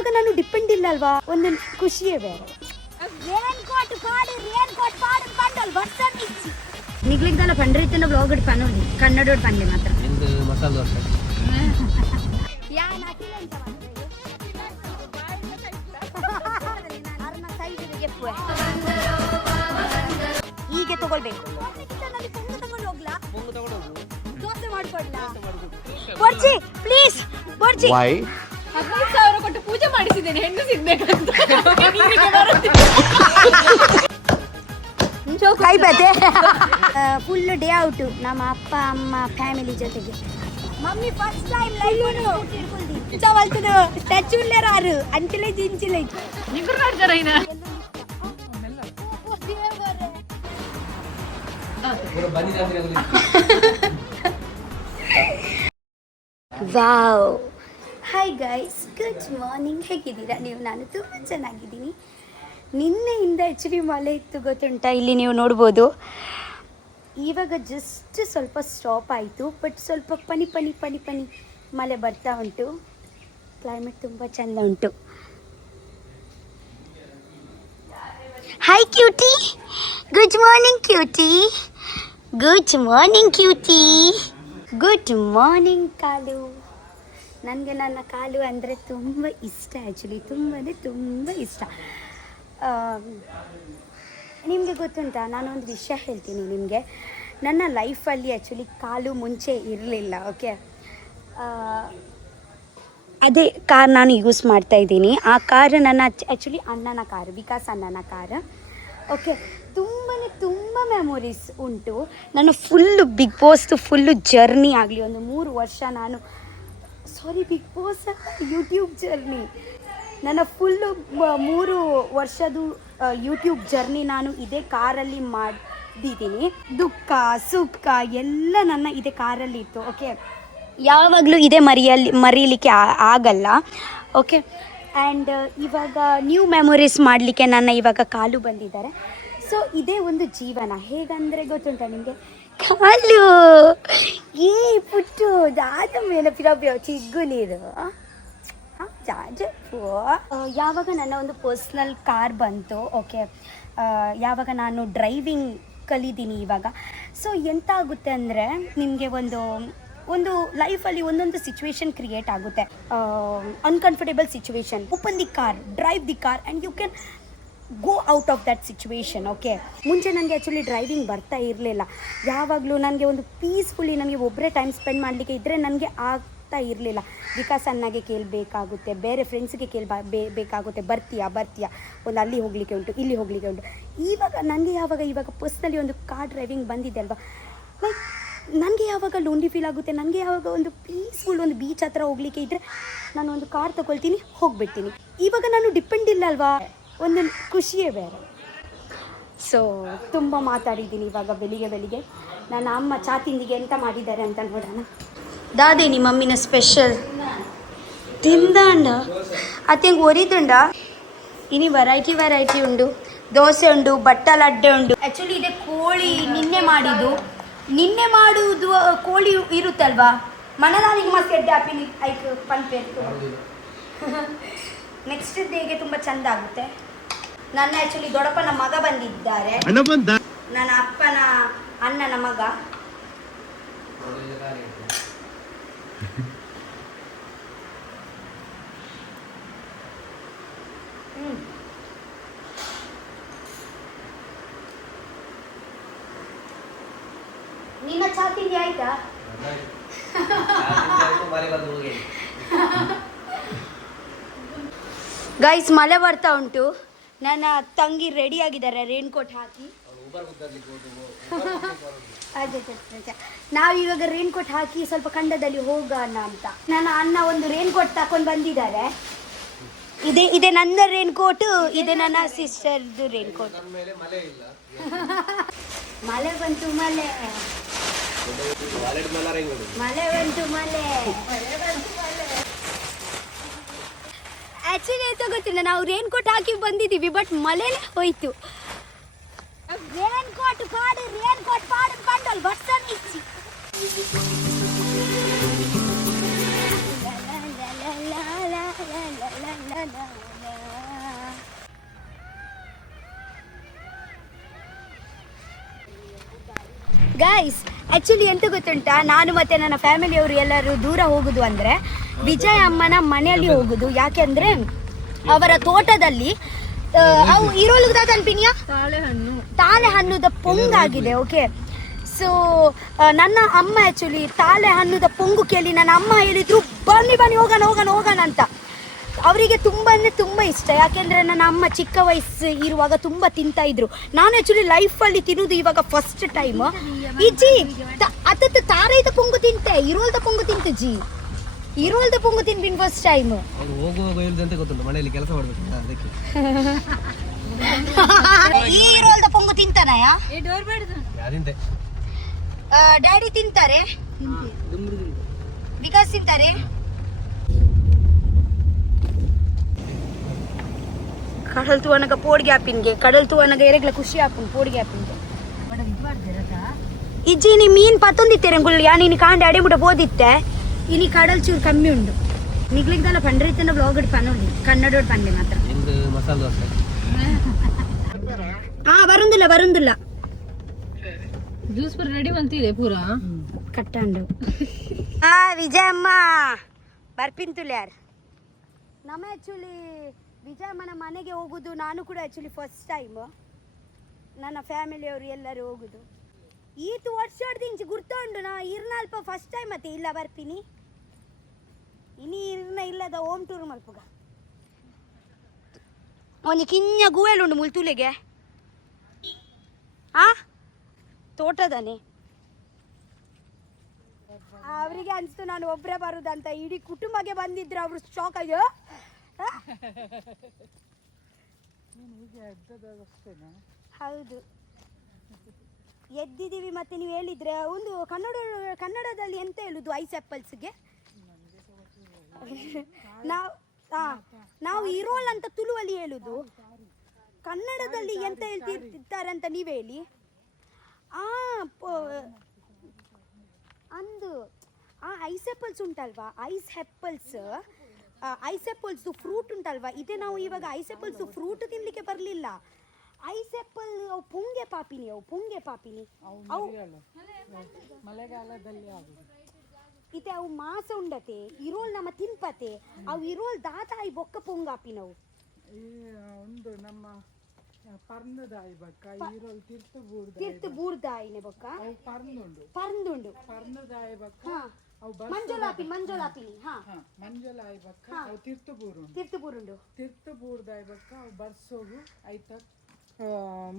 ಇವಾಗ ನಾನು ಡಿಪೆಂಡ್ ಇಲ್ಲ ಅಲ್ವಾ, ಒಂದು ಖುಷಿಯೇ ಬೇರೆ. ನಿಗ್ಲಿಗ್ದಲ್ಲ ಪಂಡ್ರೈತನ ಬ್ಲಾಗ್ ಪನೋಲಿ ಕನ್ನಡೋಡ್ ಪಂಡೆ ಮಾತ್ರ ಮಸಾಲ ದೋಸೆ ಹೀಗೆ ತಗೊಳ್ಬೇಕು. ಬರ್ಜಿ ಪ್ಲೀಸ್ ಬರ್ಜಿ. 15,000 ಕೊಟ್ಟು ಪೂಜೆ ಮಾಡಿಸಿದ್ದೇನೆ, ಹೆಣ್ಣು ಸಿಗ್ಬೇಕಂತ. ಕೈ ಬತ್ತೆ ಫುಲ್ ಡೇ ಔಟು ನಮ್ಮ ಅಪ್ಪ ಅಮ್ಮ ಫ್ಯಾಮಿಲಿ ಜೊತೆಗೆ. ಮಮ್ಮಿ ಫಸ್ಟ್ ಟೈಮ್ ಲೈವ್ ಚವಲ್ತದು ಟಚ್ ಉಳ್ಳೇರಾರು ಅಂಟಿಲೆ ಜಿಂಚಿಲೆ ನಿಗುರು ನೋಡ್ತಾರ ಇನ್ನ wow. Hi guys, good morning. ಹೇಗಿದ್ದೀರಾ ನೀವು? ನಾನು ತುಂಬ ಚೆನ್ನಾಗಿದ್ದೀನಿ. ನಿನ್ನೆಯಿಂದ ಆ್ಯಕ್ಚುಲಿ ಮಳೆ ಇತ್ತು ಗೊತ್ತುಂಟಾ, ಇಲ್ಲಿ ನೀವು ನೋಡ್ಬೋದು. ಇವಾಗ ಜಸ್ಟ್ ಸ್ವಲ್ಪ ಸ್ಟಾಪ್ ಆಯಿತು, ಬಟ್ ಸ್ವಲ್ಪ ಪನಿ ಪನಿ ಪನಿ ಪನಿ ಮಳೆ ಬರ್ತಾ ಉಂಟು. ಕ್ಲೈಮೇಟ್ ತುಂಬ ಚೆಂದ ಉಂಟು. Hi cutie, good morning cutie, good morning cutie, good morning ಕಾಲು. ನನಗೆ ನನ್ನ ಕಾಲು ಅಂದರೆ ತುಂಬ ಇಷ್ಟ, ಆ್ಯಕ್ಚುಲಿ ತುಂಬ ಅಂದರೆ ತುಂಬ ಇಷ್ಟ. ನಿಮಗೆ ಗೊತ್ತುಂಟಾ, ನಾನೊಂದು ವಿಷಯ ಹೇಳ್ತೀನಿ ನಿಮಗೆ. ನನ್ನ ಲೈಫಲ್ಲಿ ಆ್ಯಕ್ಚುಲಿ ಕಾಲು ಮುಂಚೆ ಇರಲಿಲ್ಲ. ಓಕೆ, ಅದೇ ಕಾರ್ ನಾನು ಯೂಸ್ ಮಾಡ್ತಾಯಿದ್ದೀನಿ. ಆ ಕಾರ್ ನನ್ನ ಆ್ಯಕ್ಚುಲಿ ಅಣ್ಣನ ಕಾರು, ವಿಕಾಸ್ ಅಣ್ಣನ ಕಾರು. ಓಕೆ, ತುಂಬ ಮೆಮೊರೀಸ್ ಉಂಟು. ನಾನು ಫುಲ್ಲು ಬಿಗ್ ಬಾಸ್ದು ಫುಲ್ಲು ಜರ್ನಿ ಆಗಲಿ ಒಂದು 3 ವರ್ಷ ನಾನು ಬಿಗ್ ಬಾಸ್ ಯೂಟ್ಯೂಬ್ ಜರ್ನಿ, ನನ್ನ ಫುಲ್ಲು 3 ವರ್ಷದ ಯೂಟ್ಯೂಬ್ ಜರ್ನಿ ನಾನು ಇದೇ ಕಾರಲ್ಲಿ ಮಾಡಿದ್ದೀನಿ. ದುಃಖ ಸುಖ ಎಲ್ಲ ನನ್ನ ಇದೇ ಕಾರಲ್ಲಿ ಇತ್ತು. ಓಕೆ, ಯಾವಾಗಲೂ ಇದೇ ಮರೀಲಿಕ್ಕೆ ಆಗಲ್ಲ. ಓಕೆ, ಆ್ಯಂಡ್ ಇವಾಗ ನ್ಯೂ ಮೆಮೊರೀಸ್ ಮಾಡಲಿಕ್ಕೆ ನನ್ನ ಇವಾಗ ಕಾಲು ಬಂದಿದ್ದಾರೆ. ಸೊ ಇದೇ ಒಂದು ಜೀವನ. ಹೇಗಂದರೆ ಗೊತ್ತುಂಟ ನಿಮಗೆ, ಕಾಲು ಏ ಪುಟ್ಟು ದಾದ ಮೇಲೆ ಪಿರಬ್ಯೋ ಚಿಗ್ಗು ನೀರು ಯಾವಾಗ ನನ್ನ ಒಂದು ಪರ್ಸ್ನಲ್ ಕಾರ್ ಬಂತು. ಓಕೆ, ಯಾವಾಗ ನಾನು ಡ್ರೈವಿಂಗ್ ಕಲಿತೀನಿ ಇವಾಗ. ಸೊ ಎಂತ ಆಗುತ್ತೆ ಅಂದರೆ, ನಿಮಗೆ ಒಂದು ಲೈಫಲ್ಲಿ ಒಂದೊಂದು ಸಿಚುವೇಶನ್ ಕ್ರಿಯೇಟ್ ಆಗುತ್ತೆ. Uncomfortable situation. Open the car, drive the car and you can go out of that situation. Okay, ಮುಂಚೆ ನನಗೆ ಆ್ಯಕ್ಚುಲಿ ಡ್ರೈವಿಂಗ್ ಬರ್ತಾ ಇರಲಿಲ್ಲ. ಯಾವಾಗಲೂ ನನಗೆ ಒಂದು ಪೀಸ್ಫುಲ್ಲಿ ನನಗೆ ಒಬ್ಬರೇ ಟೈಮ್ ಸ್ಪೆಂಡ್ ಮಾಡಲಿಕ್ಕೆ ಇದ್ದರೆ ನನಗೆ ಆಗ್ತಾ ಇರಲಿಲ್ಲ. ವಿಕಾಸ್ ಅಣ್ಣಗೆ ಕೇಳಬೇಕಾಗುತ್ತೆ, ಬೇರೆ ಫ್ರೆಂಡ್ಸಿಗೆ ಬೇಕಾಗುತ್ತೆ, ಬರ್ತೀಯಾ ಒಂದು ಅಲ್ಲಿ ಹೋಗಲಿಕ್ಕೆ ಉಂಟು, ಇಲ್ಲಿ ಹೋಗಲಿಕ್ಕೆ ಉಂಟು. ಇವಾಗ ಪರ್ಸ್ನಲಿ ಒಂದು ಕಾರ್ ಡ್ರೈವಿಂಗ್ ಬಂದಿದೆ ಅಲ್ವಾ, ಲೈಕ್ ನನಗೆ ಯಾವಾಗ ಲೋನ್ಲಿ ಫೀಲ್ ಆಗುತ್ತೆ, ನನಗೆ ಯಾವಾಗ ಒಂದು ಪೀಸ್ಫುಲ್ ಒಂದು ಬೀಚ್ ಹತ್ರ ಹೋಗಲಿಕ್ಕೆ ಇದ್ದರೆ ನಾನು ಒಂದು ಕಾರ್ ತೊಗೊಳ್ತೀನಿ, ಹೋಗ್ಬಿಡ್ತೀನಿ. ಇವಾಗ ನಾನು ಡಿಪೆಂಡ್ ಇಲ್ಲ ಅಲ್ವಾ, ಒಂದು ಖುಷಿಯೇ ಬೇರೆ. ಸೊ ತುಂಬ ಮಾತಾಡಿದ್ದೀನಿ ಇವಾಗ ಬೆಳಿಗ್ಗೆ. ನನ್ನ ಅಮ್ಮ ಚಾ ತಿಂಡಿಗೆ ಎಂತ ಮಾಡಿದ್ದಾರೆ ಅಂತ ನೋಡೋಣ. ದಾದೆ ನಿಮ್ಮ ಮಮ್ಮಿನ ಸ್ಪೆಷಲ್ ತಿಂದಾಂಡ ಅತ್ತೆಂಗೆ ಒರಿದುಂಡ. ಇನಿ ವೆರೈಟಿ ಉಂಡು. ದೋಸೆ ಉಂಡು, ಬಟ್ಟಲ್ ಅಡ್ಡೆ ಉಂಡು. ಆ್ಯಕ್ಚುಲಿ ಇದೆ ಕೋಳಿ ನಿನ್ನೆ ಮಾಡುವುದು ಕೋಳಿ ಇರುತ್ತಲ್ವಾ, ಮನದಾನಿಗೆ ಮತ್ತೆ ಎಡ್ಡೆ ಹಾಪಿನಿ ಐಕ್ ಪನ್ಪೇರ್ತು. ನೆಕ್ಸ್ಟ್ ಡೇಗೆ ತುಂಬ ಚೆಂದ ಆಗುತ್ತೆ. ನನ್ನ ಆ್ಯಕ್ಚುಲಿ ದೊಡ್ಡಪ್ಪನ ಮಗ ಬಂದಿದ್ದಾರೆ, ನನ್ನ ಅಪ್ಪನ ಅಣ್ಣನ ಮಗ. ನಿನ್ನ ಚಾ ತಿಂಡಿ ಆಯ್ತಾ? ಗೈಸ್, ಮಳೆ ಬರ್ತಾ ಉಂಟು. ನನ್ನ ತಂಗಿ ರೆಡಿ ಆಗಿದ್ದಾರೆ ರೇನ್ಕೋಟ್ ಹಾಕಿ. ನಾವಿವಾಗ ರೇನ್ಕೋಟ್ ಹಾಕಿ ಸ್ವಲ್ಪ ಖಂಡದಲ್ಲಿ ಹೋಗೋಣ ಅಂತ. ನನ್ನ ಅಣ್ಣ ಒಂದು ರೇನ್ಕೋಟ್ ತಕೊಂಡು ಬಂದಿದ್ದಾರೆ. ಇದೆ ನನ್ನ ರೇನ್ಕೋಟ್, ಇದೆ ನನ್ನ ಸಿಸ್ಟರ್ದು ರೇನ್ಕೋಟ್. ಮಳೆ ಬಂತು, ಮಳೆ ಆ್ಯಕ್ಚುಲಿ ಆಯ್ತಾ ಗೊತ್ತಿಲ್ಲ, ನಾವು ರೇನ್ಕೋಟ್ ಹಾಕಿ ಬಂದಿದ್ದೀವಿ, ಬಟ್ ಮಳೆನೇ ಹೋಯ್ತು. ರೇನ್ಕೋಟ್ ಪಾಡು ಕಂಡಲ್ ಬರ್ತನ್ ಇಚ್ಚಿ. ಗೈಸ್ ಆ್ಯಕ್ಚುಲಿ ಎಂತ ಗೊತ್ತುಂಟಾ, ನಾನು ಮತ್ತು ನನ್ನ ಫ್ಯಾಮಿಲಿಯವರು ಎಲ್ಲರೂ ದೂರ ಹೋಗುದು ಅಂದರೆ ವಿಜಯ್ ಅಮ್ಮನ ಮನೆಯಲ್ಲಿ ಹೋಗುದು. ಯಾಕೆಂದರೆ ಅವರ ತೋಟದಲ್ಲಿ ಅವು ಈರೋಲುದ ಕನ್ಪಿನಿಯ ತಾಳೆ ಹಣ್ಣುದ ಪೊಂಗಾಗಿದೆ. ಓಕೆ, ಸೊ ನನ್ನ ಅಮ್ಮ ಆ್ಯಕ್ಚುಲಿ ತಾಳೆ ಹಣ್ಣುದ ಪೊಂಗು ಕೇಳಿ ನನ್ನ ಅಮ್ಮ ಹೇಳಿದ್ರು ಬನ್ನಿ ಬನ್ನಿ ಹೋಗೋಣ ಹೋಗೋಣ ಹೋಗೋಣ ಅಂತ. ಅವರಿಗೆ ತುಂಬ ಅಂದರೆ ತುಂಬ ಇಷ್ಟ. ಯಾಕೆಂದರೆ ನನ್ನ ಅಮ್ಮ ಚಿಕ್ಕ ವಯಸ್ಸು ಇರುವಾಗ ತುಂಬ ತಿಂತಾ ಇದ್ರು. ನಾನು ಆ್ಯಕ್ಚುಲಿ ಲೈಫಲ್ಲಿ ತಿನ್ನೋದು ಇವಾಗ ಫಸ್ಟ್ ಟೈಮ್. ಇಜ್ಜಿ ಅತ್ತತ್ತು ತಾರೈದ ಪೊಂಗು ತಿಂತೆ, ಇರೋಲ್ದ ಪೊಂಗು ತಿಂತು ಜಿ, ಇರೋಲ್ದ ಪೊಂಗು ತಿನ್ಬಿನ್ ಫಸ್ಟ್ ಟೈಮ್. ಮನೆಯಲ್ಲಿ ಕೆಲಸ ಮಾಡಬೇಕು ಅದಕ್ಕೆ. ಈ ಇರೋಲ್ದ ಪೊಂಗು ತಿಂತಾನಯ? ಯಾರಿಂತೆ ಡ್ಯಾಡಿ ತಿಂತಾರೆ, ವಿಕಾಸ್ ತಿಂತಾರೆ. ಕಡಲ್ ತೂವನಗ ಪೋಡಿಗೆ ಆಪಿನ್ಗೆ, ಕಡಲ್ ತೂವನಗ ಎರೆಗ್ಲ ಖುಷಿ ಆಪುನ್ ಪೋಡಿಗೆ ಆಪಿನ್ಗೆ. ಇಜ್ಜಿ ನೀ ಮೀನ್ ಪತ್ತೊಂದಿತ್ತೇರೆ ಗುಳ್ಳಿ ನೀನು ಕಾಂಡೆ ಅಡಿಬಿಡ ಬೋದಿತ್ತೆ. ಇನಿ ಕಡಲ್ ಚೂರು ಕಮ್ಮಿ ಉಂಡು. ನಿಗ್ಲಿಗ್ದಲ್ಲ ಪಂಡ್ರೈತನ ವ್ಲಾಗ್ ಪನೋಲಿ ಕನ್ನಡ ಪಂಡೆ ಮಾತ್ರ. ಮಸಾಲ ದೋಸೆ ಬರುಂದಿಲ್ಲ ಬರುಂದಿಲ್ಲ. ಜ್ಯೂಸ್ ಪೂರ ರೆಡಿ ಬಂತೀರಿ ಪೂರ ಕಟ್ಟಂಡು. ವಿಜಯಮ್ಮ ಬರ್ಪಿಂತುಲ್ಯಾರ್. ನಮ್ಮ ಆ್ಯಕ್ಚುಲಿ ವಿಜಯಮ್ಮನ ಮನೆಗೆ ಹೋಗುದು ನಾನು ಕೂಡ ಆ್ಯಕ್ಚುಲಿ ಫಸ್ಟ್ ಟೈಮ್. ನನ್ನ ಫ್ಯಾಮಿಲಿಯವರು ಎಲ್ಲರೂ ಹೋಗುದು. ಈತು ವರ್ಷದ ಇಂಚು ಗುರ್ತುಂಡು ನಾ ಇರ್ನಲ್ಪ ಫಸ್ಟ್ ಟೈಮ್ ಮತ್ತೆ ಇಲ್ಲ ಬರ್ತೀನಿ. ಇನಿ ಇರ್ನ ಇಲ್ಲದ ಹೋಮ್ ಟೂರ್ ಮಲ್ಪುಗ ಒಂದು ಕಿಂಜ ಗೂವೆಲುಂಡು ಮುಲ್ತುಲೆಗೆ ತೋಟದನೆ. ಅವರಿಗೆ ಅನಿಸ್ತು ನಾನು ಒಬ್ಬರೇ ಬರುದಂತ. ಇಡೀ ಕುಟುಂಬಕ್ಕೆ ಬಂದಿದ್ರು ಅವರು ಶಾಕ್ ಆಯ್ತು. ಹೌದು ಎದ್ದಿದ್ದೀವಿ. ಮತ್ತೆ ನೀವು ಹೇಳಿದ್ರೆ ಒಂದು ಕನ್ನಡದಲ್ಲಿ ಎಂತ ಹೇಳುದು ಐಸ್ ಆ್ಯಪಲ್ಸ್ಗೆ? ನಾವು ಇರೋಲ್ ಅಂತ ತುಳುವಲ್ಲಿ ಹೇಳುದು. ಕನ್ನಡದಲ್ಲಿ ಎಂತ ಹೇಳ್ತಿರ್ತಾರೆ ಅಂತ ನೀವು ಹೇಳಿ. ಅಂದು ಐಸ್ ಆ್ಯಪಲ್ಸ್ ಉಂಟಲ್ವಾ, ಐಸ್ ಆ್ಯಪಲ್ಸ್ ಫ್ರೂಟ್ ಉಂಟಲ್ವಾ, ಇದೇ ನಾವು ಇವಾಗ ಐಸ್ ಆ್ಯಪಲ್ಸ್ ಫ್ರೂಟ್ ತಿನ್ಲಿಕ್ಕೆ ಬರಲಿಲ್ಲ. ಐಸ್ ಆ್ಯಪಲ್ ಅವು ಪೊಂಗೆ ಪಾಪಿನಿ, ಅವು ಮಳೆಗಾಲದಲ್ಲಿ ಇತ್ತೆ ಅವು ಮಾಸ ಉಂಡತೆ ಇರೋಲ್ ನಮ್ಮ ತಿಂಪತೆ. ಅವು ಇರೋಲ್ ದಾತಾಯಿ ಬೊಕ್ಕ ಪೊಂಗಾಪಿನವು ಒಂದು ನಮ್ಮ ಪರ್ನದಾಯಿ ಬಕ್ಕ ಈರೋಲ್ ತಿರ್ತು ಬೂರ್ದಾಯಿನೆ ಬೊಕ್ಕ ಪರ್ಂದುಂಡು ಪರ್ನದಾಯಿ ಬಕ್ಕ ಮಂಜೋಲಾಪಿನಿ ಮಂಜಲಾಯಿ ಬಕ್ಕ ಅವು ತಿರ್ತುಬೂರುಂಡು ತಿರ್ತುಬೂರ್ದಾಯಿ ಬಕ್ಕ ಅವು ಬರ್ಸೋಗು ಆಯ್ತ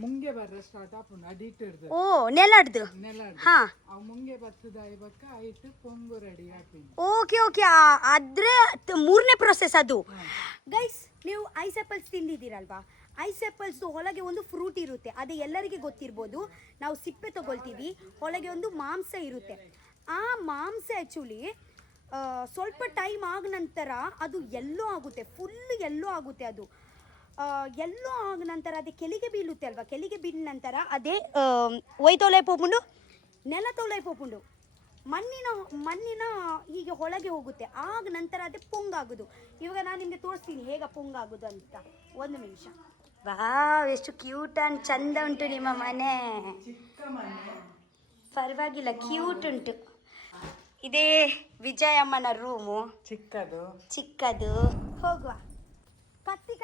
ಮುಂಗೆ ಬರ್ರ ಸ್ಟಾರ್ಟ್ ಆಪುಂಡು ಅಡಿಟ್ ಇರ್ದು. ಓ ನೆಲಡ್ದು ಅವು ಮುಂಗೆ ಬತ್ತದಾಯಿ ಬಕ್ಕ ಆಯ್ತು ಪೊಂಗು ರೆಡಿ ಆಪಿನಿ. ಓಕೆ ಓಕೆ, ಆದ್ರೆ ಮೂರನೇ ಪ್ರೊಸೆಸ್ ಅದು. ಗೈಸ್ ನೀವು ಐಸ್ ಆ್ಯಪಲ್ಸ್ ತಿಂದಿದ್ದೀರಲ್ವಾ? ಐಸ್ ಆ್ಯಪಲ್ಸ್ ಒಳಗೆ ಒಂದು ಫ್ರೂಟ್ ಇರುತ್ತೆ, ಅದೇ ಎಲ್ಲರಿಗೆ ಗೊತ್ತಿರ್ಬೋದು. ನಾವು ಸಿಪ್ಪೆ ತಗೊಳ್ತೀವಿ, ಒಳಗೆ ಒಂದು ಮಾಂಸ ಇರುತ್ತೆ. ಆ ಮಾಂಸ ಆ್ಯಕ್ಚುಲಿ ಸ್ವಲ್ಪ ಟೈಮ್ ಆದ ನಂತರ ಅದು ಎಲ್ಲೋ ಆಗುತ್ತೆ, ಫುಲ್ ಎಲ್ಲೋ ಆಗುತ್ತೆ. ಅದು ಎಲ್ಲೋ ಆದ ನಂತರ ಅದೇ ಕೆಲಿಗೆ ಬೀಳುತ್ತೆ ಅಲ್ವಾ? ಕೆಲಿಗೆ ಬಿದ್ದ ನಂತರ ಅದೇ ಒಯ್ತೊಲೆ ಪೋಪುಂಡು ನೆಲ ತೊಲೆ ಪೋಪುಂಡು ಮಣ್ಣಿನ ಹೀಗೆ ಒಳಗೆ ಹೋಗುತ್ತೆ. ಆಗ ನಂತರ ಅದೇ ಪೊಂಗಾಗೋದು. ಇವಾಗ ನಾನು ನಿಮಗೆ ತೋರಿಸ್ತೀನಿ ಹೇಗೆ ಪೊಂಗಾಗೋದು ಅಂತ. ಒಂದು ನಿಮಿಷ. ವಾವ್, ಎಷ್ಟು ಕ್ಯೂಟ್ ಆ್ಯಂಡ್ ಚಂದ ಉಂಟು ನಿಮ್ಮ ಮನೆ. ಪರವಾಗಿಲ್ಲ, ಕ್ಯೂಟ್ ಉಂಟು. ಇದೇ ವಿಜಯಮ್ಮನ ರೂಮು, ಚಿಕ್ಕದು. ಹೋಗುವ. ಕತ್ತಿ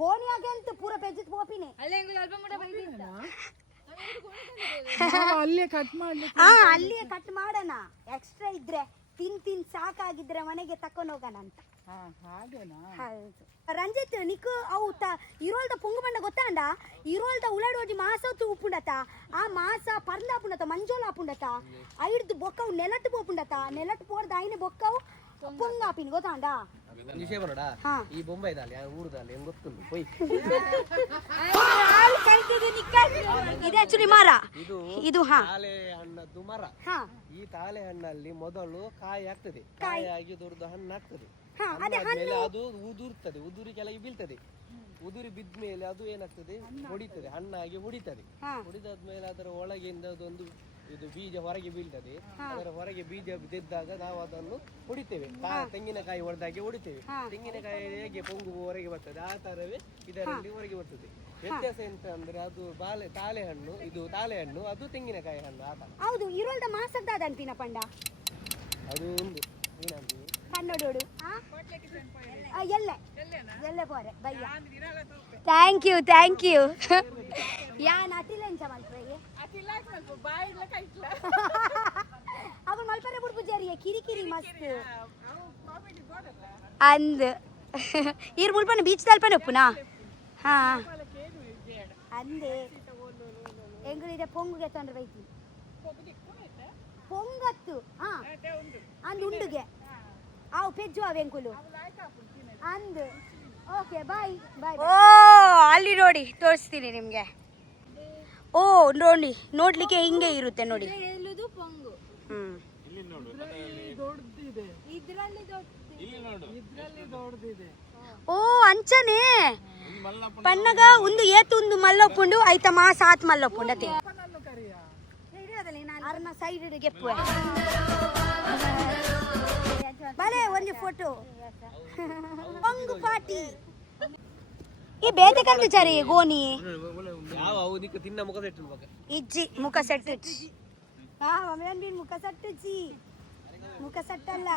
ಗೋಣಿ ಹಾಗೆ ಅಂತ ಪೂರ ಪೆಜ್ಜಿತ್ ಬೋಪಿನೇ ಅಲ್ಲಿಯೇ ಕಟ್ ಮಾಡೋಣ. ಎಕ್ಸ್ಟ್ರಾ ಇದ್ರೆ ತಿನ್ ಸಾಕಾಗಿದ್ರೆ ಮನೆಗೆ ತಕೊಂಡು ಹೋಗೋಣ ಅಂತ. ಹೌದು ರಂಜಿತ್, ನಿಕ್ಕು ಅವು ಇರೋಲ್ದ ಪೊಂಗು ಬಂಡ ಗೊತ್ತಾಂಡ? ಇರೋಲ್ದ ಉಲಾಡೋಜಿ ಮಾಸ ಉಪ್ಪುಂಡತ. ಆ ಮಾಸ ಪರ್ಲ ಆಪುಂಡತ, ಮಂಜೋಲ ಆಪುಂಡತ. ಐಡ್ದು ಬೊಕ್ಕವು ನೆಲಟ್ಟು ಪೋಪುಂಡತ. ನೆಲಟ್ಟು ಪೋರ್ದ ಐನೆ ಬೊಕ್ಕವು ಪೊಂಗಾಪಿನ ಗೊತ್ತಾಂಡ? ಈ ಬೊಂಬೈ ಊರದಲ್ಲಿ ಗೊತ್ತುಂಟು ಪೊಯ್. ಇದು ಆಕ್ಚುಲಿ ಮರ. ಇದು ತಾಳೆ ಹಣ್ಣದ್ದು ಮರ. ಈ ತಾಳೆ ಹಣ್ಣಲ್ಲಿ ಮೊದಲು ಕಾಯಿ ಆಗ್ತದೆ, ಕಾಯಾಗಿ ದೊಡ್ಡ ಹಣ್ಣು ಆಗ್ತದೆ. ಆದ್ಮೇಲೆ ಅದು ಉದುರ್ತದೆ, ಉದುರಿ ಕೆಳಗೆ ಬೀಳ್ತದೆ. ಉದುರಿ ಬಿದ್ದ ಮೇಲೆ ಅದು ಏನಾಗ್ತದೆ, ಹೊಡಿತದೆ, ಹಣ್ಣಾಗಿ ಹೊಡಿತದೆ. ಹೊಡಿದಾದ್ಮೇಲೆ ಅದರ ಒಳಗಿಂದ ಅದೊಂದು ಇದು ಬೀಜ ಹೊರಗೆ ಬೀಳ್ತದೆ. ಅದರ ಹೊರಗೆ ಬೀಜ ಬಿದ್ದಾಗ ನಾವು ಅದನ್ನು ಹೊಡಿತೇವೆ. ತೆಂಗಿನಕಾಯಿ ಹೊಡೆದಾಗೆ ಹೊಡಿತೇವೆ. ತೆಂಗಿನಕಾಯಿ ಹೇಗೆ ಪೊಂಗು ಹೊರಗೆ ಬರ್ತದೆ ಆ ತರವೇ ಇದರಲ್ಲಿ ಹೊರಗೆ ಬರ್ತದೆ. ವ್ಯತ್ಯಾಸ ಎಂತ ಅಂದ್ರೆ ಅದು ತಾಳೆ ಹಣ್ಣು, ಇದು ತಾಳೆ ಹಣ್ಣು, ಅದು ತೆಂಗಿನಕಾಯಿ ಹಣ್ಣು ಆ ತರ. ಹೌದು ಇರೋಲ್ದ ಮಾಸದ ಅಂತಿನ ಪಂಡ ಅದು ಒಂದು ಏನಂತ ಕನ್ನಡೋಡು ಎಲ್ಲ ಪೋರೆ ಬಯ್ಯ ಥ್ಯಾಂಕ್ ಯು ಯಾನ್ ಅತಿಲೆಂಚ ಮಲ್ಪರೆಗೆ ಅವು ಮಲ್ಪರೆ ಬುಡ್ಬುಜಾರಿಯ ಕಿರಿಕಿರಿ ಮಸ್ತ್ ಅಂದ್ ಇರ್ ಮುಲ್ಪನ ಬೀಚ್ ತಲ್ಪನ ಉಪ್ಪುನಾ ಹಾ ಅಂದೆ ಎಂಗುಳಿದೆ ಪೊಂಗುಗೆ ತೊಂದ್ರೆ ಬೈತಿ ಪೊಂಗತ್ತು ಹಾ ಅಂದ್ ಉಂಡುಗೆ ಅವು ಪೆಜ್ಜು ಅವೆಂಕುಲು ಅಂದ್ ಓಕೆ ಬಾಯ್ ಓ ಅಲ್ಲಿ ನೋಡಿ ತೋರಿಸ್ತೀನಿ ನಿಮಗೆ. ಓ ನೋಡಿ ನೋಡ್ಲಿಕ್ಕೆ ಹಿಂಗೆ ಇರುತ್ತೆ ನೋಡಿ. ಓ ಅಂಚನೆ ಪನ್ನಗ ಒಂದು ಏತು ಒಂದು ಮಲ್ಲೊಪ್ಪುಂಡು ಐತ ಮಾಸ ಆತ್ ಮಲ್ಲೊಪ್ಪುಂಡು ಅದೇ ಅರ್ನ ಸೈಡ್ ಗೆಪ್ಪು ಬಲೆ ಒಂದು ಫೋಟೋ ಪೊಂಗು ಪಾಟಿ ಈ ಬೇತೆ ಕಂದು ಚರಿ ಗೋನಿ ಯಾವ ಅವನಿಗೆ ತಿನ್ನ ಮುಖ ಸೆಟ್ ಮಗ ಇಜ್ಜಿ ಮುಖ ಸೆಟ್ ಹಾ ಮಮ್ಮಿಯನ್ ಬಿನ್ ಮುಖ ಸೆಟ್ಟುಜಿ ಮುಖ ಸೆಟ್ಟಲ್ಲ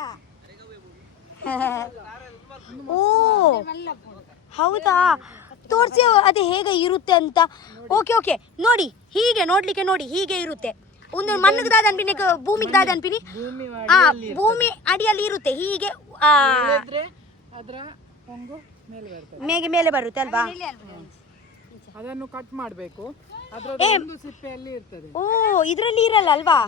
ಓ ಹೌದಾ ತೋರಿಸಿ ಅದು ಹೇಗೆ ಇರುತ್ತೆ ಅಂತ. ಓಕೆ ನೋಡಿ ಹೀಗೆ ನೋಡ್ಲಿಕ್ಕೆ ನೋಡಿ ಹೀಗೆ ಇರುತ್ತೆ. ಒಂದು ಮಣ್ಣಿಗೆ ದಾದ ಅನ್ಪಿನಿ ಭೂಮಿಗೆ ದಾದ ಅನ್ಪಿನಿ ಭೂಮಿ ಅಡಿಯಲ್ಲಿ ಇರುತ್ತೆ ಹೀಗೆ ಮೇಲೆ ಬರುತ್ತೆ ಅಲ್ವಾ. ಅದನ್ನು ಕಟ್ ಮಾಡಬೇಕು. ಸಿಪ್ಪೆಯಲ್ಲಿ ಇರ್ತದೆ. ಓ ಇದರಲ್ಲಿ ಇರಲ್ಲ ಅಲ್ವಾ.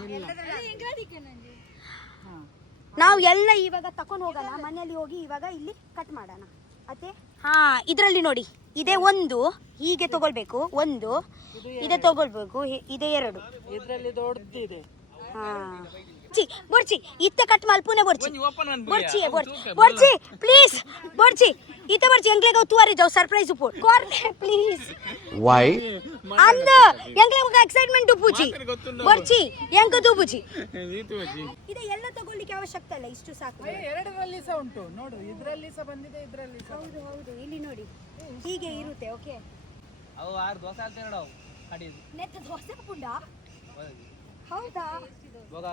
ನಾವು ಎಲ್ಲ ಇವಾಗ ತಕೊಂಡು ಹೋಗೋಣ ಮನೆಯಲ್ಲಿ ಹೋಗಿ ಇವಾಗ ಇಲ್ಲಿ ಕಟ್ ಮಾಡೋಣ ಅದೇ. ಹಾ ಇದರಲ್ಲಿ ನೋಡಿ ಇದೇ ಒಂದು ಹೀಗೆ ತಗೊಳ್ಬೇಕು, ಒಂದು ಇದೇ ತಗೊಳ್ಬೇಕು, ಇದೇ ಎರಡು ಇದರಲ್ಲಿ ದೊಡ್ಡದಿದೆ. ಹಾ ಬೊಡ್ಚಿ ಇತ್ತ ಕಟ್ ಮಲ್ಪುನೆ ಬೊಡ್ಚಿ ಬೊಡ್ಚಿ ಪ್ಲೀಸ್ ಬೊಡ್ಚಿ ಇತ್ತ ಬೊಡ್ಚಿ ಎಂಗ್ಲೆಗ ತುವಾರಿ ಜಾವ್ ಸರ್ಪ್ರೈಸ್ ಉಪ್ಪು ಕಾರ್ನೆ ಪ್ಲೀಸ್ ವೈ ಅಂದ ಎಂಗ್ಲೆಗ ಎಕ್ಸೈಟ್ಮೆಂಟ್ ಉಪ್ಪುಚಿ ಬೊಡ್ಚಿ ಎಂಕ ತುಪುಚಿ ಇದು ಎಲ್ಲ ತಗೊಳ್ಳಿಕ್ಕೆ ಅವಶ್ಯಕತೆ ಇಲ್ಲ, ಇಷ್ಟು ಸಾಕು. ಎರಡರಲ್ಲಿ ಸಹ ಉಂಟು ನೋಡು, ಇದರಲ್ಲಿ ಸಹ ಬಂದಿದೆ, ಇದರಲ್ಲಿ ಸಹ. ಹೌದು ಇಲ್ಲಿ ನೋಡಿ ಹೀಗೆ ಇರುತ್ತೆ. ಓಕೆ ಅವು ಆರು ದೋಸೆ ಅಂತ ಹೇಳವು ಕಡಿದು ನೆತ್ತ ದೋಸೆ ಪುಂಡ ಹೌದಾ. ಹೋಗ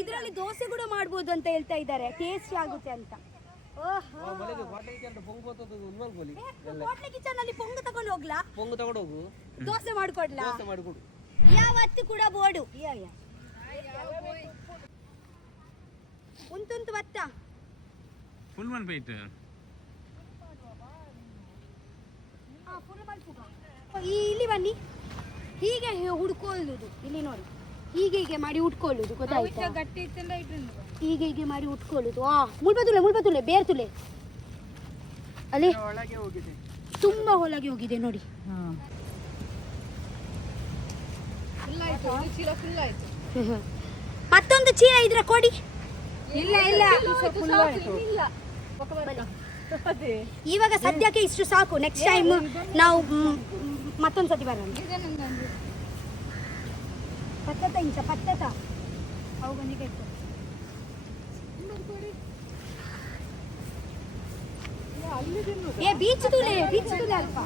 ಇದರಲ್ಲಿ ದೋಸೆ ಕೂಡ ಮಾಡ್ಬೋದು ಅಂತ ಹೇಳ್ತಾ ಇದ್ದಾರೆ, ಟೇಸ್ಟಿ ಆಗುತ್ತೆ ಅಂತ. ಹೋಟ್ಲ್ ಕಿಚನ್ ಅಲ್ಲಿ ಪೊಂಗು ತಗೊಂಡು ಹೋಗ್ಲಾ, ಪೊಂಗು ತಗೊಂಡು ಹೋಗು, ದೋಸೆ ಮಾಡ್ಕೊಡ್ಲಾ, ದೋಸೆ ಮಾಡಿಕೊಡು. ಯಾವತ್ತು ಕೂಡ ಬೋಡು ಉಂಟುಂಟು ಭತ್ತ ಫುಲ್ ಮನ್ ಬೈಟ್ ಇಲ್ಲಿ ಬನ್ನಿ. ಹೀಗೆ ಹುಡ್ಕೊಳ್ಳುದು ಇಲ್ಲಿ ನೋಡಿ, ಹೀಗೆ ಮಾಡಿ ಉಟ್ಕೊಳ್ಳುದು ಗೊತ್ತಾಯ್ತಾ. ಹೀಗೆ ಮಾಡಿ ಉಟ್ಕೊಳ್ಳುದು. ಮುಳ್ಬತುಲೆ ಬೇರ್ ತುಲೆ ಅಲ್ಲಿ ತುಂಬಾ ಒಳಗೆ ಹೋಗಿದೆ ನೋಡಿ. ಮತ್ತೊಂದು ಚೀಲ ಇದ್ರೆ ಕೊಡಿ. ಇಲ್ಲ ಇವಾಗ ಸದ್ಯಕ್ಕೆ ಇಷ್ಟು ಸಾಕು, ನೆಕ್ಸ್ಟ್ ಟೈಮ್ ನಾವು ಮತ್ತೊಂದು ಸತಿ ಬರೋಣ. ಪತ್ತತ ಇಂಚ ಪತ್ತತ ಅವು ಬನ್ನಿಗೆ ಬೀಚ್ ತುಲೆ ಅಲ್ಪ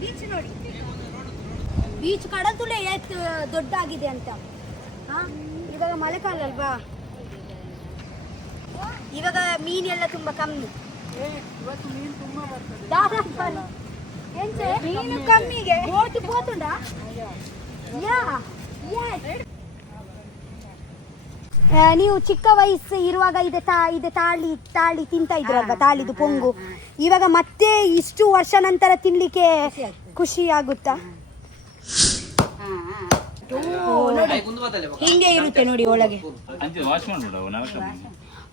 ಬೀಚ್ ನೋಡಿ, ಬೀಚ್ ಕಡಲ್ ತುಲೆ ಎಷ್ಟು ದೊಡ್ಡ ಆಗಿದೆ ಅಂತ. ಇವಾಗ ಮಳೆಕಾಲ ಅಲ್ವಾ, ಇವಾಗ ಮೀನೆಲ್ಲ ತುಂಬಾ ಕಮ್ಮಿ. ಮೀನು ಕಮ್ಮಿಗೆ ಬೋಟ್ ಪೋತುಂಡ. ನೀವು ಚಿಕ್ಕ ವಯಸ್ಸು ಇರುವಾಗ ಇದೆ ತಾಳಿ ತಿಂತ ಇದ್ರಲ್ವಾ, ತಾಳಿದು ಪೊಂಗು. ಇವಾಗ ಮತ್ತೆ ಇಷ್ಟು ವರ್ಷ ನಂತರ ತಿನ್ಲಿಕ್ಕೆ ಖುಷಿ ಆಗುತ್ತಾ? ಹಿಂಗೆ ಇರುತ್ತೆ ನೋಡಿ ಒಳಗೆ.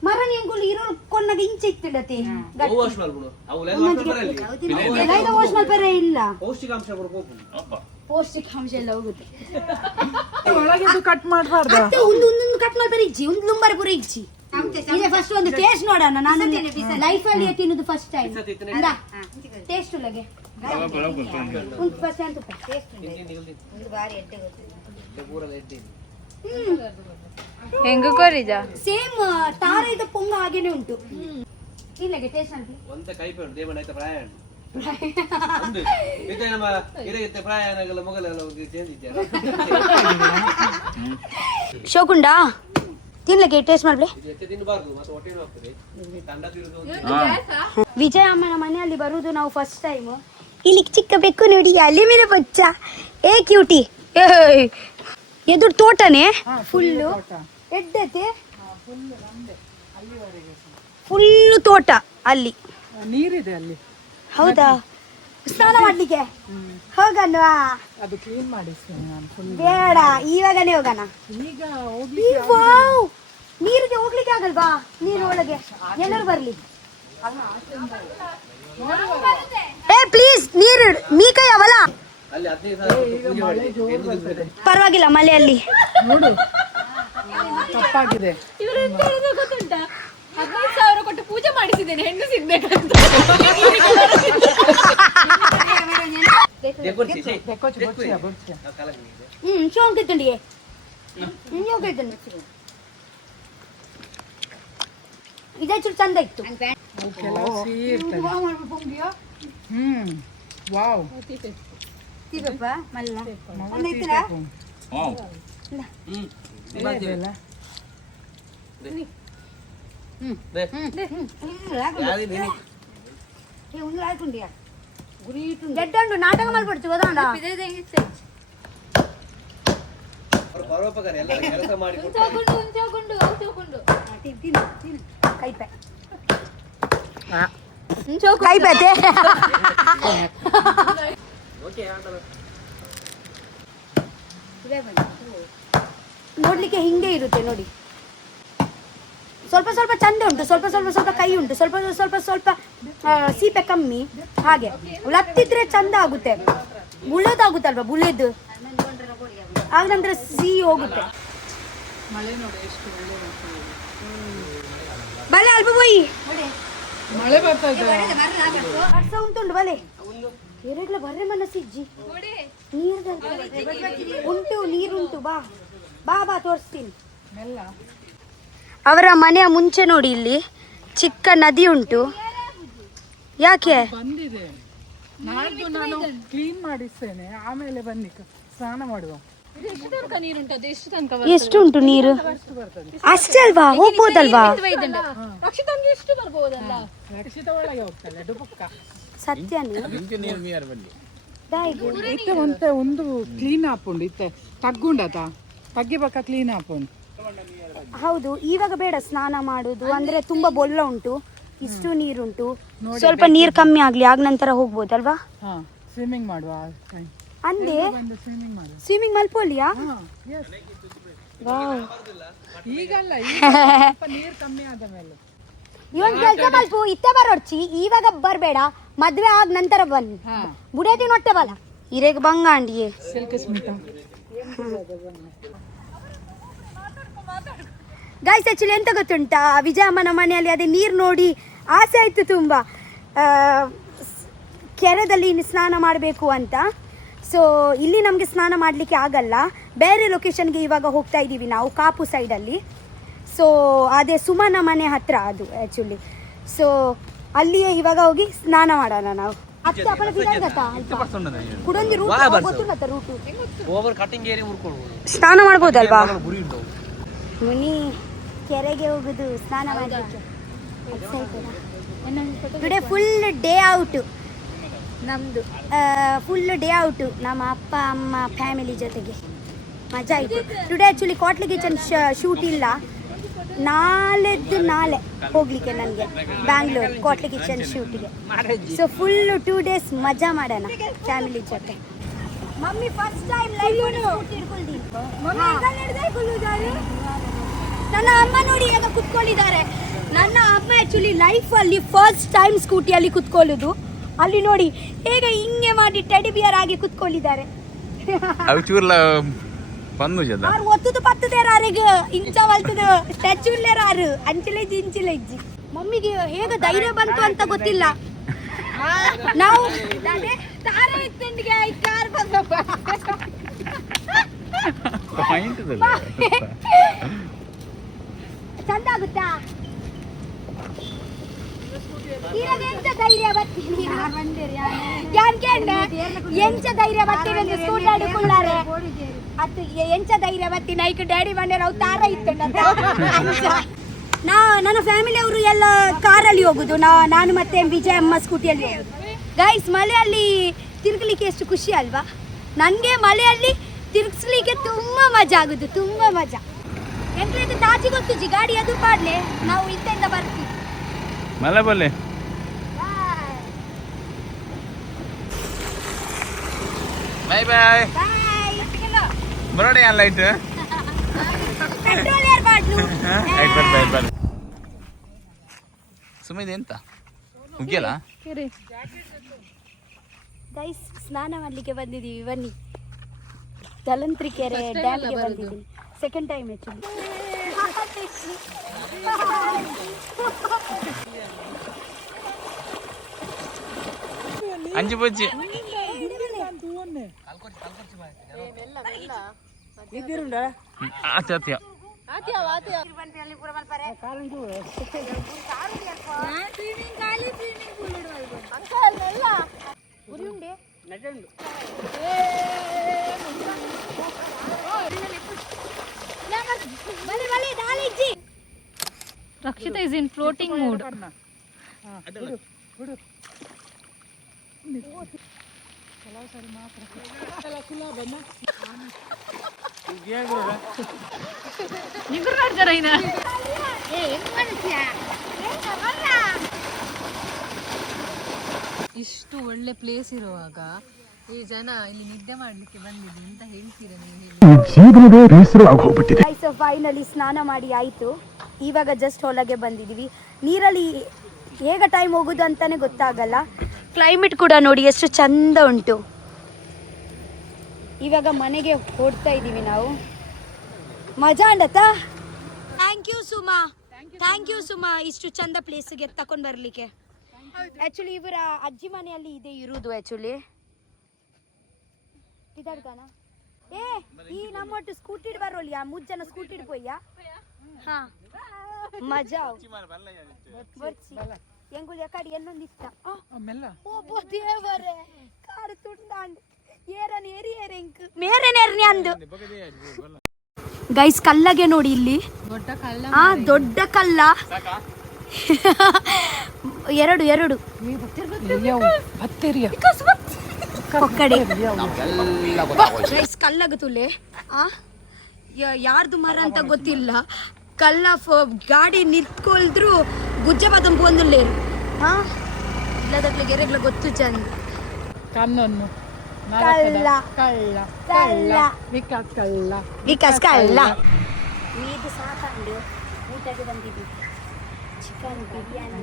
ಮರನಿ ಅಂಗುಲು ಇರೋ ಕೊನ್ನಾಗ ಇಂಚೆ ಇತ್ತಿಡತೆ ಪರ ಇಲ್ಲ, ಪೌಷ್ಟಿಕಾಂಶ ಎಲ್ಲ ಹೋಗುತ್ತೆ. ಕಟ್ ಮಾಡಬಾರ್ದು, ಒಂದೊಂದು ಕಟ್ ಮಾಡ್ಬಾರ ಇಜ್ಜಿ, ಒಂದು ಲುಂಬರ್ ಪೂರ ಇಜ್ಜಿ. ಇದೆ ಫಸ್ಟ್ ಒಂದು ಟೇಸ್ಟ್ ನೋಡೋಣ. ನಾನು ಲೈಫ್ ಅಲ್ಲಿ ತಿನ್ನೋದು ಫಸ್ಟ್ ಟೈಮ್. ಟೇಸ್ಟ್ ಉಳ್ಳಗೆ ಒಂದು ಫಸ್ಟ್ ಟೈಮ್ ತುಪ್ಪ ಟೇಸ್ಟ್ ಒಂದು ಬಾರಿ ಎಡ್ಡೆ ಗೊತ್ತಿದೆ. ಹೆಂಗ ಕೊರಿಜ ಸೇಮ್ ತಾರೈದ ಪೊಂಗ ಹಾಗೇನೆ ಉಂಟು. ಇಲ್ಲಗೆ ಟೇಸ್ಟ್ ಮಾಡಿ ಒಂತ ಕೈಪೆ ಉಂಟು ದೇವನಾಯ್ತ ಪ್ರಾಯಣ ಒಂದು ಇದು ನಮ್ಮ ಇರಗಿತ್ತ ಪ್ರಾಯಣಗಳ ಮೊಗಲೆಲ್ಲ ಚೇಂಜ್ ಇದ್ದಾರೆ. ಶೋಕುಂಡ ತಿನ್ಲಕ್ಕೆ ಟೇಸ್ಟ್ ಮಾಡ್ಲಿ. ಇದು ಹೆಚ್ಚು ತಿನ್ನಬಾರ್ದು ಮತ್ತೆ ಹೊಟ್ಟೆ ಹೋಗ್ತದೆ. ತಂಡ ತಿರುದು ವಿಜಯ ಅಮ್ಮನ ಮನೆಯಲ್ಲಿ ಬರುವುದು ನಾವು ಫಸ್ಟ್ ಟೈಮ್. ಇಲ್ಲಿ ಚಿಕ್ಕ ಬೆಕ್ಕು ನೋಡಿ ಅಲ್ಲಿ ಮೇಲೆ ಬಚ್ಚ ಏ ಕ್ಯೂಟಿ ಎದುರು ತೋಟನೇ ಫುಲ್ಲು ಎಡ್ಡತೆ ಫುಲ್ಲು ತೋಟ ಅಲ್ಲಿ ನೀರಿದೆ ಅಲ್ಲಿ, ಹೌದಾ? ಸ್ನಾನ ಮಾಡ್ಲಿಕ್ಕೆ ಹೋಗಣ್ವಾ? ಅದು ಕ್ಲೀನ್ ಮಾಡಿಸ್ತೇನೆ ನಾನು ಫುಲ್. ಬೇಡ, ಇವಾಗನೇ ಹೋಗೋಣ. ಈಗ ಹೋಗ್ಲಿ. ವಾವ್, ನೀರಿಗೆ ಹೋಗ್ಲಿಕ್ಕೆ ಆಗಲ್ವಾ? ನೀರು ಒಳಗೆ ಎಲ್ಲರೂ ಬರ್ಲಿ. ಏ ಪ್ಲೀಸ್ ನೀರು ಮೀಕೈ ಅವಲ್ಲ. ಅಲ್ಲಿ 15,000 ಪೂಜೆ ಮಾಡಿದೆ. ಪರವಾಗಿಲ್ಲ, ಮಳೆಯಲ್ಲಿ ನೋಡು ತಪ್ಪಾಗಿದೆ. ಇವರು ಎಂತ ಹೇಳಿದ್ರು ಗೊತ್ತುಂಟಾ? 15,000 ಕೊಟ್ಟು ಪೂಜೆ ಮಾಡಿಸಿದ್ದೇನೆ ಹೆಣ್ಣು ಸಿಗ್ಬೇಕಂತ. ಶೋಂಕಿತ್ತುಂಡಿಗೆ ಇದೇ ಚೂರು ಚಂದ ಇತ್ತು. ಕೆಲವು ಸಿಹಿ ಇರ್ತದೆ. ವಾವ್ ಗಡ್ಡಂಡು ನಾಟಕ ಮಾಡ್ಬಿಡ್ತು ಗೊತ್ತಾಂಡ. ಪರೋಪಕಾರ ಎಲ್ಲ ಕೆಲಸ ಮಾಡಿ ಕೈಪೆ ಕೈಪೇತೆ ನೋಡ್ಲಿಕ್ಕೆ ಹಿಂಗೆ ಇರುತ್ತೆ ನೋಡಿ. ಸ್ವಲ್ಪ ಸ್ವಲ್ಪ ಚಂದ ಉಂಟು, ಸ್ವಲ್ಪ ಸ್ವಲ್ಪ ಸ್ವಲ್ಪ ಕೈ ಉಂಟು, ಸ್ವಲ್ಪ ಸ್ವಲ್ಪ ಸ್ವಲ್ಪ ಸೀಪೆ ಕಮ್ಮಿ. ಹಾಗೆ ಲತ್ತಿದ್ರೆ ಚಂದ ಆಗುತ್ತೆ. ಬುಳ್ಳೋದಾಗುತ್ತಲ್ವಾ, ಬುಳ್ಳೆದು ಆಗ ನಂತರ ಸಿಹಿ ಹೋಗುತ್ತೆ. ಮಳೆ ನೋಡಿ ಎಷ್ಟು ಒಳ್ಳೆ ಬರ್ತದೆ. ಬಲೆ ಅಲ್ಪ ಹೋಯಿ ಮಳೆ ಬರ್ತದೆ. ವರ್ಷ ಉಂಟುಂಡು ಬಲೆ ಎರಡ್ಲ ಬರ್ರೆ ಮನಸ್ಸಿಜ್ಜಿ ನೀರು ಉಂಟು, ನೀರುಂಟು. ಬಾ ಬಾ ಬಾ ತೋರಿಸ್ತೀನಿ. ಮೆಲ್ಲ ಅವರ ಮನೆಯ ಮುಂಚೆ ನೋಡಿ, ಇಲ್ಲಿ ಚಿಕ್ಕ ನದಿ ಉಂಟು. ಯಾಕೆ ಬಂದಿದೆ, ನಾಡ್ದು ನಾನು ಕ್ಲೀನ್ ಮಾಡಿಸ್ತೇನೆ, ಆಮೇಲೆ ಬನ್ನಿ ಸ್ನಾನ ಮಾಡುವ. ಎಷ್ಟು ತನಕ ನೀರುಂಟು? ಅದು ಎಷ್ಟು ತನಕ ಎಷ್ಟುಂಟು ನೀರು? ಅಷ್ಟೇ ಅಲ್ವಾ, ಹೋಗ್ಬೋದಲ್ವಾ? ರಕ್ಷಿತಂಗೆ ಎಷ್ಟು ಬರ್ಬೋದಲ್ಲ? ರಕ್ಷಿತ ಒಳಗೆ ಹೋಗ್ತಾಳೆ ಡುಬುಕ್ಕ. ಸತ್ಯನೇ ಇತ್ತೆ ಒಂತೆ ಒಂದು ಕ್ಲೀನ್ ಆಪುಂಡು ಇತ್ತೆ ತಗ್ಗುಂಡತ ತಗ್ಗಿ ಪಕ್ಕ ಕ್ಲೀನ್ ಆಪುಂಡು. ಹೌದು, ಇವಾಗ ಬೇಡ ಸ್ನಾನ ಮಾಡುದು, ಅಂದ್ರೆ ತುಂಬಾ ಬೊಲ್ಲ ಉಂಟು. ಇಷ್ಟು ನೀರುಂಟು, ಸ್ವಲ್ಪ ನೀರು ಕಮ್ಮಿ ಆಗ್ಲಿ, ಆಗ ನಂತರ ಹೋಗ್ಬೋದಲ್ವಾ? ಹಾ, ಸ್ವಿಮ್ಮಿಂಗ್ ಮಾಡುವ. ಅಂದೆ ಸ್ವಿಮ್ಮಿಂಗ್ ಮಾಡುವ. ಸ್ವಿಮ್ಮಿಂಗ್ ಮಲ್ಪೋಲಿಯಾ? ಈಗಲ್ಲ, ಈಗ ಸ್ವಲ್ಪ ನೀರು ಕಮ್ಮಿ ಆದ ಮೇಲೆ. ಇವನ್ ಕೆಲಸ ಮಲ್ಪು ಇತ್ತೆ ಬರೋಡ್ಚಿ, ಇವಾಗ ಬರ್ಬೇಡ, ಮದ್ವೆ ಆಗ ನಂತರ ಬನ್ನಿ. ಬುಡೇದಿ ನೊಟ್ಟೆ ಬಲ ಇರೇಗ ಬಂಗಾಂಡಿಯೇ ಸಿಲ್ಕ್ ಸ್ಮಿತಾ. ಗಾಯ್ಸ್, ಆಕ್ಚುಲಿ ಎಂತ ಗೊತ್ತುಂಟಾ, ವಿಜಯಮ್ಮನ ಮನೆಯಲ್ಲಿ ಅದೇ ನೀರು ನೋಡಿ ಆಸೆ ಆಯಿತು ತುಂಬ, ಕೆರೆದಲ್ಲಿ ಸ್ನಾನ ಮಾಡಬೇಕು ಅಂತ. ಸೊ ಇಲ್ಲಿ ನಮಗೆ ಸ್ನಾನ ಮಾಡಲಿಕ್ಕೆ ಆಗಲ್ಲ, ಬೇರೆ ಲೊಕೇಶನ್ಗೆ ಇವಾಗ ಹೋಗ್ತಾ ಇದ್ದೀವಿ ನಾವು, ಕಾಪು ಸೈಡಲ್ಲಿ. ಸೊ ಅದೇ ಸುಮನ ಮನೆ ಹತ್ರ ಅದು ಆ್ಯಕ್ಚುಲಿ. ಸೊ ಅಲ್ಲಿಯೇ ಇವಾಗ ಹೋಗಿ ಸ್ನಾನ ಮಾಡೋಣ ನಾವು. ಅತ್ತೆ ಅಪ್ಪನ ಕುಡೊಂದಿ ರೂಟ್ ಗೊತ್ತಿಲ್ಲ, ರೂಟು ಓವರ್ ಕಟಿಂಗ್ ಏರಿ ಮುರ್ಕೊಳ್ಬೋದು. ಸ್ನಾನ ಮಾಡ್ಬೋದಲ್ವಾ? ಗುರಿ ಉಂಟು. ಮುನಿ ಕೆರೆಗೆ ಹೋಗುದು ಸ್ನಾನ ಮಾಡಲಿಕ್ಕೆ. ಟುಡೇ ಫುಲ್ ಡೇ ಔಟು ನಮ್ಮದು, ಫುಲ್ ಡೇ ಔಟು ನಮ್ಮ ಅಪ್ಪ ಅಮ್ಮ ಫ್ಯಾಮಿಲಿ ಜೊತೆಗೆ ಮಜಾ ಆಯಿತು. Today actually Kaatli kitchen shoot ಇಲ್ಲ, ನಾಳೆ ಹೋಗ್ಲಿಕ್ಕೆ ನನಗೆ ಬ್ಯಾಂಗ್ಳೂರ್ ಕಾಟ್ಲಿ ಕಿಚನ್ ಶೂಟಿಗೆ. ಸೊ ಫುಲ್ಲು 2 days ಮಜಾ ಮಾಡೋಣ ಫ್ಯಾಮಿಲಿ ಜೊತೆ. ಮಮ್ಮಿ ಫಸ್ಟ್ ಟೈಮ್ ಲೈವ್ ನನ್ನ ಅಮ್ಮ ನೋಡಿ ಈಗ ಕುತ್ಕೊಂಡಿದ್ದಾರೆ. ನನ್ನ ಅಮ್ಮ ಆ್ಯಕ್ಚುಲಿ ಲೈಫಲ್ಲಿ ಫಸ್ಟ್ ಟೈಮ್ ಸ್ಕೂಟಿಯಲ್ಲಿ ಕುತ್ಕೊಳ್ಳೋದು. ಅಲ್ಲಿ ನೋಡಿ ಹೇಗೆ ಹಿಂಗೆ ಮಾಡಿ ಟೆಡಿ ಬಿಯರ್ ಆಗಿ ಕುತ್ಕೊಂಡಿದ್ದಾರೆ. ಆರು ಒತ್ತದು ಪತ್ತದೇರಾರಿಗೆ ಇಂಚ ವಲ್ತದು ಸ್ಟ್ಯಾಚ್ಯೂಲ್ಲೇರಾರು ಅಂಚಿಲೆಜ್ಜಿ ಇಂಚಿಲೆಜ್ಜಿ. ಮಮ್ಮಿಗೆ ಹೇಗೆ ಧೈರ್ಯ ಬಂತು ಅಂತ ಗೊತ್ತಿಲ್ಲ. ನಾವು ತಾರೆ ಇತ್ತಂಡಿಗೆ ಕಾರ್ ಬಂದಪ್ಪ ಪಾಯಿಂಟ್ ಚಂದ ಆಗುತ್ತಾ ಇವಾಗ ಎಂತ ಧೈರ್ಯ ಬರ್ತೀನಿ ಎಂಚ ಧೈರ್ಯ ಬರ್ತೀನಿ ಸ್ಕೂಟಿ ಆಡಿಕೊಳ್ಳಾರೆ ಅದು ಎಂಚ ಧೈರ್ಯ ಬರ್ತೀನಿ ನೈಕ್ ಡ್ಯಾಡಿ ಬಂದ್ರೆ ಅವು ತಾರ ಇತ್ತು ನನ್ನ ಫ್ಯಾಮಿಲಿ ಅವರು ಎಲ್ಲ ಕಾರಲ್ಲಿ ಹೋಗುದು ನಾನು ಮತ್ತೆ ವಿಜಯ ಅಮ್ಮ ಸ್ಕೂಟಿಯಲ್ಲಿ ಹೋಗುದು ಗೈಸ್ ಮಳೆಯಲ್ಲಿ ತಿರುಗಲಿಕ್ಕೆ ಎಷ್ಟು ಖುಷಿ ಅಲ್ವಾ ನನಗೆ ಮಳೆಯಲ್ಲಿ ತಿರುಗಿಸ್ಲಿಕ್ಕೆ ತುಂಬಾ ಮಜಾ ಆಗುದು ತುಂಬಾ ಮಜಾ ಎಂಟ್ಲಿದ್ದು ತಾಜಿ ಗೊತ್ತುಜಿ ಗಾಡಿ ಅದು ಪಾಡ್ಲೆ ನಾವು ಇಲ್ಲಿಂದ ಬರ್ತೀವಿ ಮಳೆ ಬಲ್ಲೆ ಬಾಯ್ ಬಾಯ್ ಬರೋಡಿ ಆ ಲೈಟ್ ಪೆಟ್ರೋಲ್ ಏರ್ ಬಾಟ್ಲು ಸುಮ್ಮನೆ ಎಂತ ಮುಗಿಯಲ್ಲ ಗೈಸ್ ಸ್ನಾನ ಮಾಡ್ಲಿಕ್ಕೆ ಬಂದಿದ್ದೀವಿ ಬನ್ನಿ ತಲಂತ್ರಿ ಕೆರೆ ಡ್ಯಾಮ್ಗೆ ಬಂದಿದ್ದೀನಿ ಸೆಕೆಂಡ್ ಟೈಮ್ ಆ್ಯಕ್ಚುಲಿ ಅಂಜು ಬಜ್ಜಿ ಆತ್ಯ Rakshita is in floating mood. ನಿಗ್ರು ನೋಡ್ತಾರ ಇನ್ನ ಇಷ್ಟು ಒಳ್ಳೆ ಪ್ಲೇಸ್ ಇರುವಾಗ ಈ ಜನ ಇಲ್ಲಿ ನಿದ್ದೆ ಮಾಡ್ಲಿಕ್ಕೆ ಬಂದಿದ್ದು ಅಂತ ಹೇಳ್ತೀರಾ ನೀವು? ಫೈನಲಿ ಸ್ನಾನ ಮಾಡಿ ಆಯಿತು. ಇವಾಗ ಜಸ್ಟ್ ಹೊಲಗೆ ಬಂದಿದ್ದೀವಿ. ನೀರಲ್ಲಿ ಹೇಗೆ ಟೈಮ್ ಹೋಗೋದು ಅಂತಾನೆ ಗೊತ್ತಾಗಲ್ಲ. ಕ್ಲೈಮೇಟ್ ಕೂಡ ನೋಡಿ ಎಷ್ಟು ಚಂದ ಉಂಟು. ಇವಾಗ ಮನೆಗೆ ಹೊರಡ್ತಾ ಇದ್ದೀವಿ ನಾವು. ಮಜಾ ಅಂಡತ್ತಾ? ಥ್ಯಾಂಕ್ ಯು ಸುಮಾ ಇಷ್ಟು ಚಂದ ಪ್ಲೇಸ್ಗೆ ತಕೊಂಡು ಬರಲಿಕ್ಕೆ. ಆ್ಯಕ್ಚುಲಿ ಇವರ ಅಜ್ಜಿ ಮನೆಯಲ್ಲಿ ಇದೆ ಇರುವುದು. ಆ್ಯಕ್ಚುಲಿ ಇದಾಡ್ತಾನ ಈ ನಮ್ಮೊಟ್ಟು ಸ್ಕೂಟಿಡ್ ಬರೋಲಿಯಾ ಮುಜ್ಜನ ಸ್ಕೂಟಿಡ್ ಪೋಯ್ಯಾ ಹಾ ಮಜಾ ಬರ್ಚಿ ಎಂಗುಲಿ ಕಡೆ ಎಲ್ಲೊಂದಿತ್ತ ಒಬ್ಬ ದೇವರೇ ಕಾಡು ತುಂಡಾಂಡ್ ಏರನ್ ಏರಿ ಏರೆಂಕ್ ಮೇರೆನೆರ್ನಿ ಅಂದು ಗೈಸ್ ಕಲ್ಲಗೆ ನೋಡಿ ಇಲ್ಲಿ ದೊಡ್ಡ ಕಲ್ಲ ಎರಡು ಕಲ್ಲಗ ತುಲೆ ಯಾರ್ದು ಮರ ಅಂತ ಗೊತ್ತಿಲ್ಲ. ಕಲ್ಲ ಗಾಡಿ ನಿಂತ್ಕೊಳ್ದ್ರು ಗುಜ್ಜ ಬದಂ ಬಂದುಲ್ಲೇರು ಇಲ್ಲದಾಗ್ಲ ಗೆರೆಗ್ಲ ಗೊತ್ತು ಚಂದ ಕಣ್ಣನ್ನು ವಿಕಾಸ್ ಕಲ್ಲ ಮೀದು ಸಾಕಂಡು ಊಟಕ್ಕೆ ಬಂದಿದ್ದೀವಿ. ಚಿಕನ್ ಬಿರಿಯಾನಿ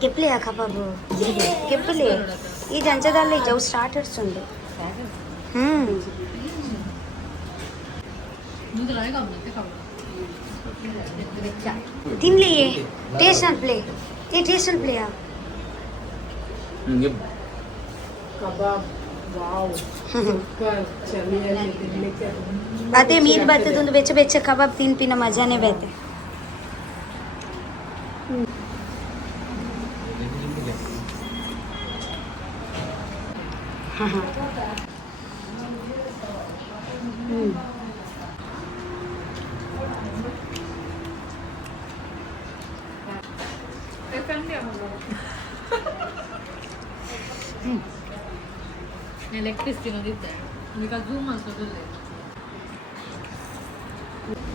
ಕೆಪ್ಲೆ ಕಬಾಬು ಕೆಪ್ಲೆ ಈ ಜಂಜದಲ್ಲಿ ಜವು ಸ್ಟಾರ್ಟರ್ಸ್ ಉಂಟು. ತಿನ್ಲಿ ಟೇಸ್ಟಲ್ ಪ್ಲೇ ಈ ಟೇಸ್ಟಲ್ ಪ್ಲೇಯಾ ಅದೇ ಮೀನು ಬರ್ತದೊಂದು ಬೆಚ್ಚ ಕಬಾಬ್ ತಿನ್ಪಿನ ಮಜಾನೇ ಬೇತೆ.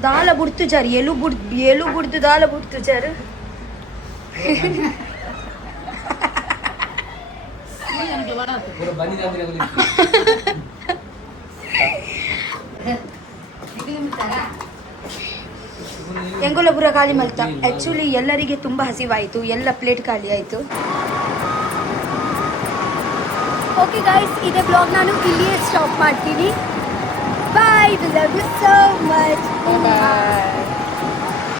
ದಾಲ ಬುಡ್ತು ಜಾರ್ ಎಲು ಬುಡ್ದು ದಾಲ ಬುಡ್ತು ಜಾರ್ ಎಂಗುಲ ಪುರ ಖಾಲಿ ಮಲ್ತ. ಆ್ಯಕ್ಚುಲಿ ಎಲ್ಲರಿಗೆ ತುಂಬ ಹಸಿವಾಯಿತು, ಎಲ್ಲ ಪ್ಲೇಟ್ ಖಾಲಿ ಆಯಿತು. ಓಕೆ ಗೈಸ್, ಇದೇ ಬ್ಲಾಗ್ ನಾನು ಇಲ್ಲಿಯೇ ಸ್ಟಾಪ್ ಮಾಡ್ತೀನಿ. Bye, we love you so much.